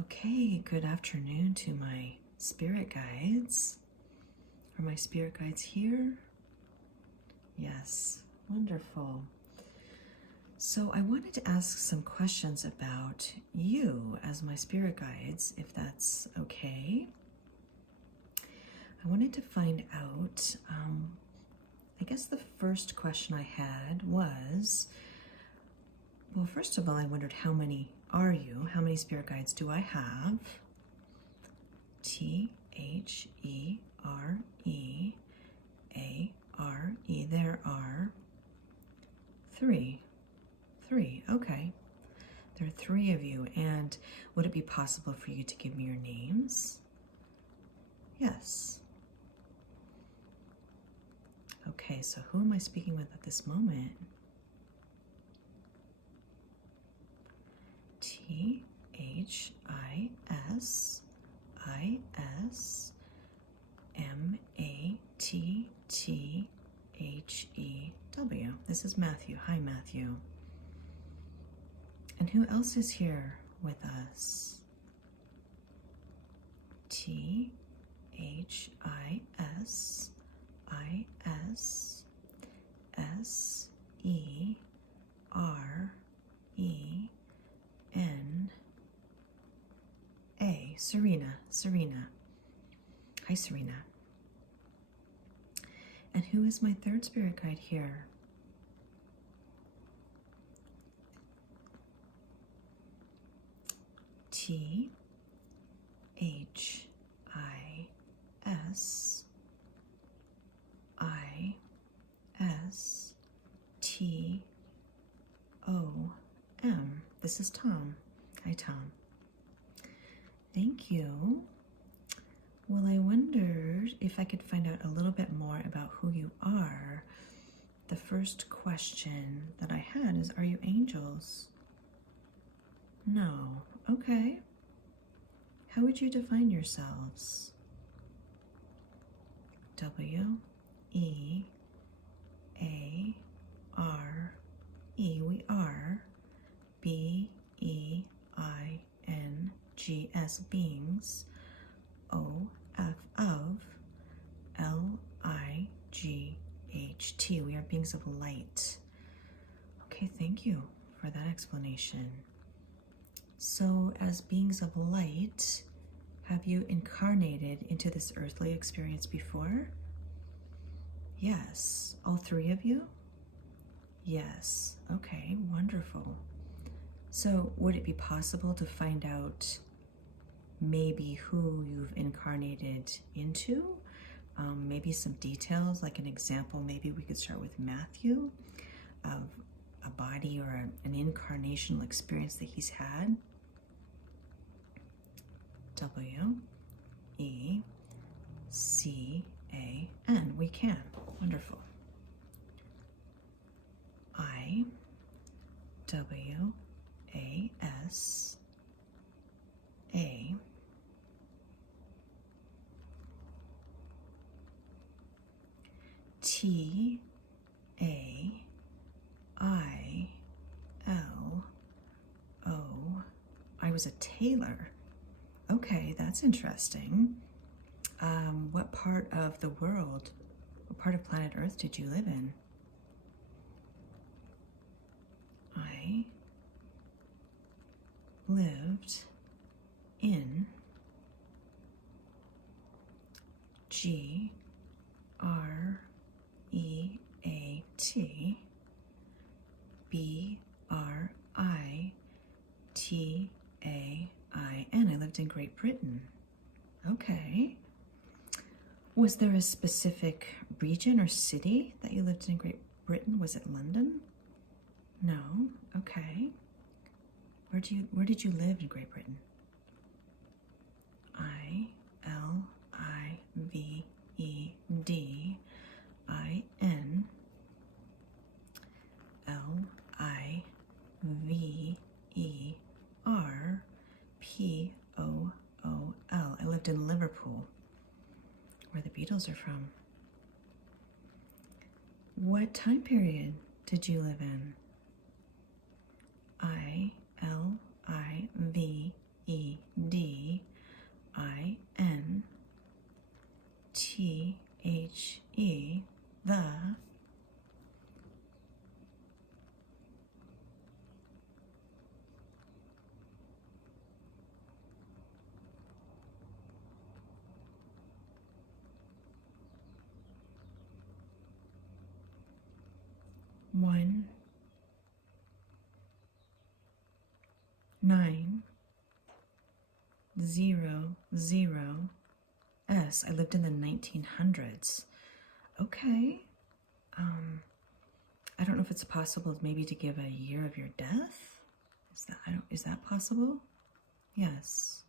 Okay, good afternoon to my spirit guides. Are my spirit guides here? Yes, wonderful. So I wanted to ask some questions about you as my spirit guides, if that's okay. I wanted to find out, I guess the first question I had was, well, first of all, I wondered how many are you? How many spirit guides do I have? T-H-E-R-E-A-R-E. There are three. Okay. There are three of you. And would it be possible for you to give me your names? Yes. Okay, so who am I speaking with at this moment? T-H-I-S-I-S-M-A-T-T-H-E-W. This is Matthew. Hi, Matthew. And who else is here with us? T-H-I-S-I-S-E-R-E-N-A. Serena. Hi, Serena. And who is my third spirit guide here? T-H-I-S-I-S-T-O-M. This is Tom. Hi, Tom. Thank you. Well, I wondered if I could find out a little bit more about who you are. The first question that I had is, are you angels? No. Okay. How would you define yourselves? W-E-A-R-E. We are B-E-I-N-G-S, beings. O-F of L-I-G-H-T. We are beings of light. Okay, thank you for that explanation. So, as beings of light, have you incarnated into this earthly experience before? Yes. All three of you? Yes. Okay, wonderful. So, would it be possible to find out maybe who you've incarnated into? Maybe some details, like an example. Maybe we could start with Matthew, of a body or an incarnational experience that he's had. W-E-C-A-N. We can. Wonderful. I-W-A-S-A. T-A-I-L-O. I was a tailor. Okay, that's interesting. What part of the world, what part of planet Earth did you live in? I lived in G-R-E-A-T B-R-I-T-A-I-N. I lived in Great Britain. Okay. Was there a specific region or city that you lived in Great Britain? Was it London? No. Okay. Where did you live in Great Britain? I-L-I-V-E-R-P-O-O-L. I lived in Liverpool, where the Beatles are from. What time period did you live in? I-L-I-V-E-D 1 9 0 0 S. I lived in the 1900s. Okay. I don't know if it's possible maybe to give a year of your death. Is that possible? Yes.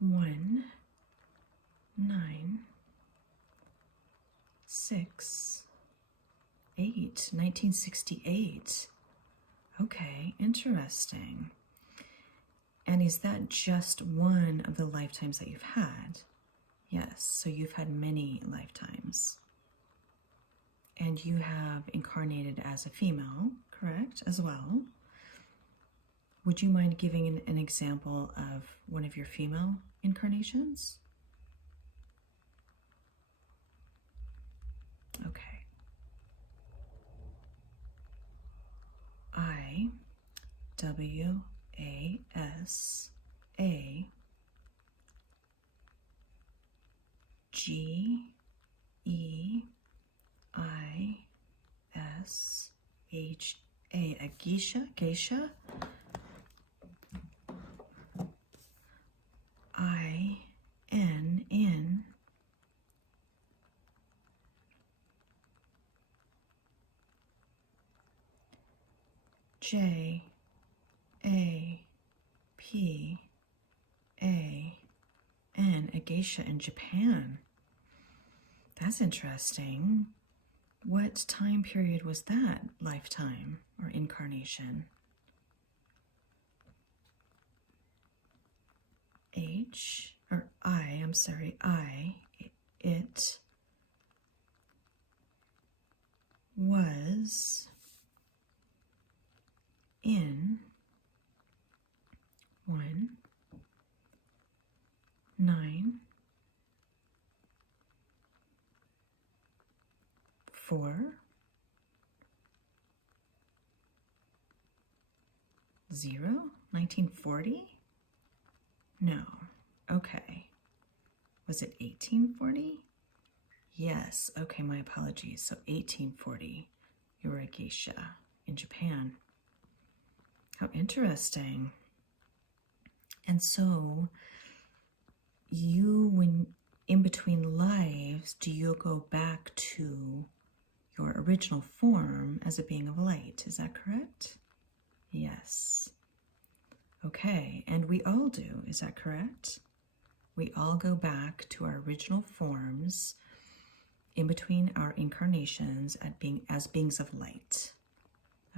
1 9 6 8 1968. Okay, interesting. And is that just one of the lifetimes that you've had? Yes, so you've had many lifetimes. And you have incarnated as a female, correct, as well? Would you mind giving an example of one of your female incarnations? Okay. I, W, A, S, A, G, E, I, S, H, A geisha, I, N, in, J, A, P, A, N, a geisha in Japan. That's interesting. What time period was that lifetime or incarnation? It was in 1 9 4 0 1940? No. Okay. Was it 1840? Yes. Okay, my apologies. So 1840, you were a geisha in Japan. How interesting. And so you, when in between lives, do you go back to your original form as a being of light? Is that correct? Yes. Okay, and we all do, is that correct? We all go back to our original forms in between our incarnations as beings of light.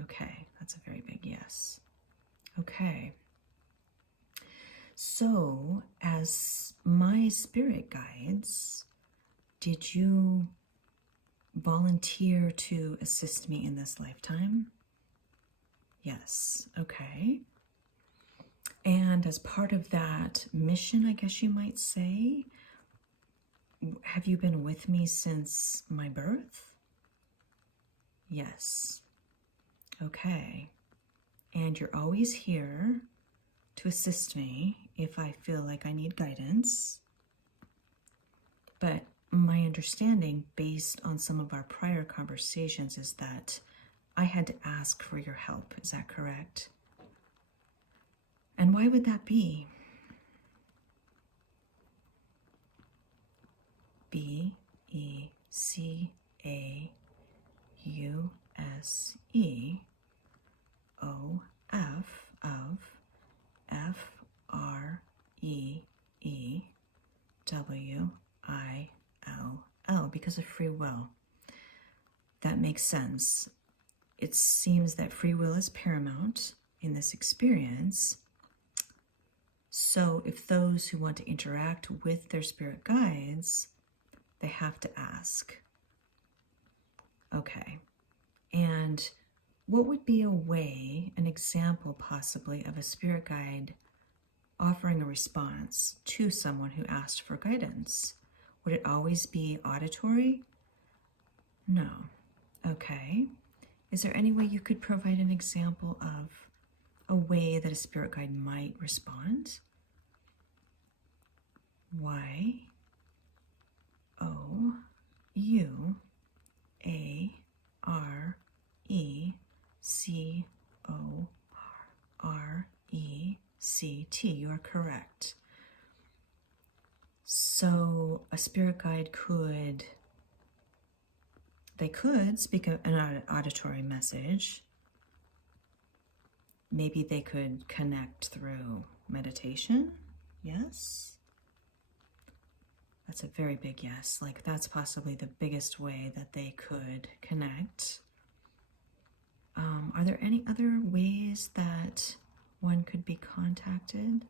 Okay, that's a very big yes. Okay. So, as my spirit guides, did you volunteer to assist me in this lifetime? Yes. Okay. And as part of that mission, I guess you might say, have you been with me since my birth? Yes. Okay. And you're always here to assist me if I feel like I need guidance. But my understanding, based on some of our prior conversations, is that I had to ask for your help. Is that correct? And why would that be? BECAUSEOF of FREEWILL, because of free will. That makes sense. It seems that free will is paramount in this experience. So if those who want to interact with their spirit guides, they have to ask. Okay. And what would be a way, an example possibly, of a spirit guide offering a response to someone who asked for guidance? Would it always be auditory? No. Okay. Is there any way you could provide an example of a way that a spirit guide might respond? Y, O, U, A-R-E-C-O-R-E-C-T. You are correct. So a spirit guide could speak an auditory message. Maybe they could connect through meditation. Yes? That's a very big yes. Like, that's possibly the biggest way that they could connect. Are there any other ways that one could be contacted?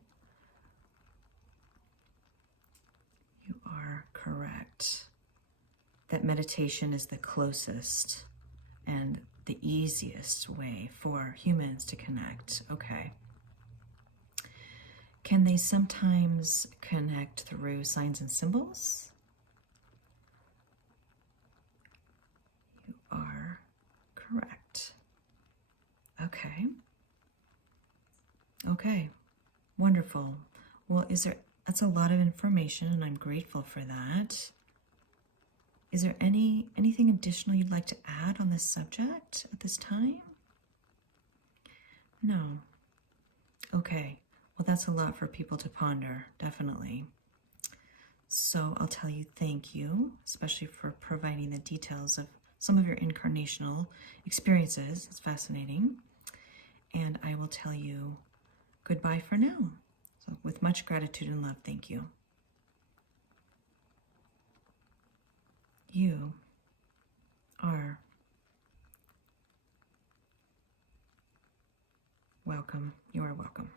You are correct. That meditation is the closest and the easiest way for humans to connect. Okay. Can they sometimes connect through signs and symbols? You are correct. Okay. Okay. Wonderful. Well, that's a lot of information, and I'm grateful for that. Is there anything additional you'd like to add on this subject at this time? No. Okay. Well, that's a lot for people to ponder, definitely. So I'll tell you thank you, especially for providing the details of some of your incarnational experiences. It's fascinating. And I will tell you goodbye for now. So with much gratitude and love, thank you. You are welcome. You are welcome.